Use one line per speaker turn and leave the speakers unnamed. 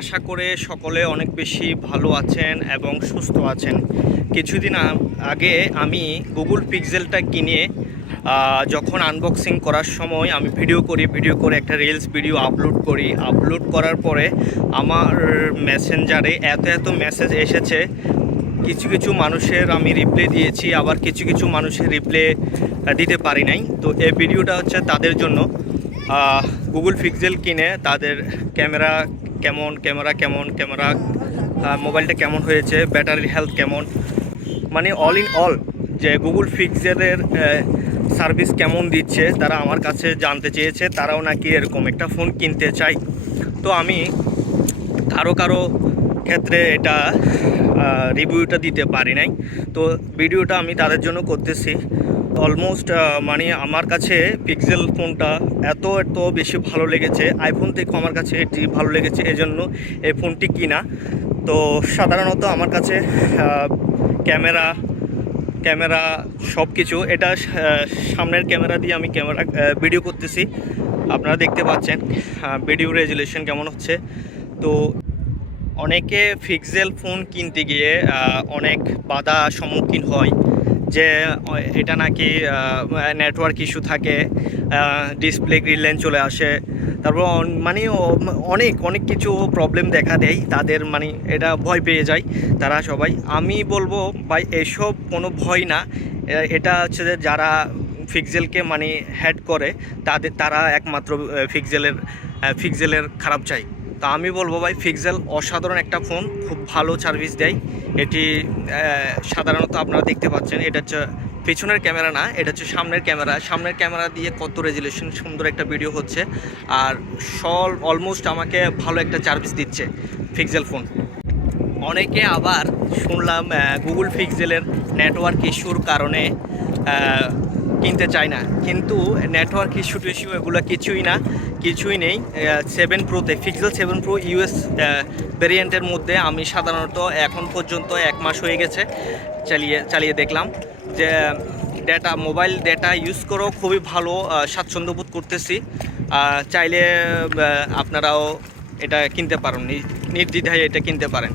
আশা করে সকলে অনেক বেশি ভালো আছেন এবং সুস্থ আছেন। কিছুদিন আগে আমি গুগল পিক্সেলটা কিনে যখন আনবক্সিং করার সময় আমি ভিডিও করি ভিডিও করে একটা রিলস ভিডিও আপলোড করি। আপলোড করার পরে আমার মেসেঞ্জারে এত এত মেসেজ এসেছে। কিছু কিছু মানুষের আমি রিপ্লাই দিয়েছি, আবার কিছু কিছু মানুষের রিপ্লে দিতে পারি নাই। তো এই ভিডিওটা হচ্ছে তাদের জন্য। গুগল পিক্সেল কিনে তাদের ক্যামেরা কেমন, ক্যামেরা কেমন, ক্যামেরা মোবাইলটা কেমন হয়েছে, ব্যাটারির হেলথ কেমন? মানে অল ইন অল যে গুগল পিক্সেলের সার্ভিস কেমন দিচ্ছে, তারা আমার কাছে জানতে চেয়েছে, তারাও নাকি এরকম একটা ফোন কিনতে চায়। তো আমি কারও কারও ক্ষেত্রে এটা রিভিউটা দিতে পারি নাই। তো ভিডিওটা আমি তাদের জন্য করতেছি। অলমোস্ট মানে আমার কাছে পিক্সেল ফোনটা এত এত বেশি ভালো লেগেছে। আইফোন থেকে আমার কাছে এটি ভালো লেগেছে, এজন্য এই ফোনটি কিনা। তো সাধারণত আমার কাছে ক্যামেরা ক্যামেরা সব কিছু এটা সামনের ক্যামেরা দিয়ে আমি ক্যামেরা ভিডিও করতেছি। আপনারা দেখতে পাচ্ছেন ভিডিও রেজুলেশন কেমন হচ্ছে। তো অনেকে ফিক্সেল ফোন কিনতে গিয়ে অনেক বাধা সম্মুখীন হয়। যে এটা নাকি নেটওয়ার্ক ইস্যু থাকে ডিসপ্লে গ্রিন চলে আসে। তারপর মানে অনেক অনেক কিছু প্রবলেম দেখা দেয়। তাদের মানে এটা ভয় পেয়ে যায় তারা সবাই। আমি বলব, ভাই, এসব কোনো ভয় না। এটা হচ্ছে যে, যারা ফিক্সেলকে মানে হ্যাড করে, তাদের, তারা একমাত্র ফিক্সেলের ফিক্সেলের খারাপ চাই। তা আমি বলব ভাই ফিক্সেল অসাধারণ একটা ফোন খুব ভালো সার্ভিস দেয়। এটি সাধারণত আপনারা দেখতে পাচ্ছেন, এটা হচ্ছে পেছনের ক্যামেরা না, এটা হচ্ছে সামনের ক্যামেরা। সামনের ক্যামেরা দিয়ে কত রেজুলেশন সুন্দর একটা ভিডিও হচ্ছে, আর সল অলমোস্ট আমাকে ভালো একটা সার্ভিস দিচ্ছে ফিক্সেল ফোন অনেকে আবার শুনলাম গুগল ফিক্সেলের নেটওয়ার্ক ইস্যুর কারণে কিনতে চায় না। কিন্তু নেটওয়ার্ক ইস্যু টিস্যু এগুলো কিছুই না, কিছুই নেই। সেভেন প্রোতে পিক্সেল সেভেন প্রো ইউএস ভেরিয়েন্টের মধ্যে আমি সাধারণত এখন পর্যন্ত এক মাস হয়ে গেছে চালিয়ে চালিয়ে দেখলাম যে ডেটা মোবাইল ডেটা ইউজ করেও খুবই ভালো স্বাচ্ছন্দ্য বোধ করতেছি। চাইলে আপনারাও এটা কিনতে পারেন নির্দ্বিধায় এটা কিনতে পারেন।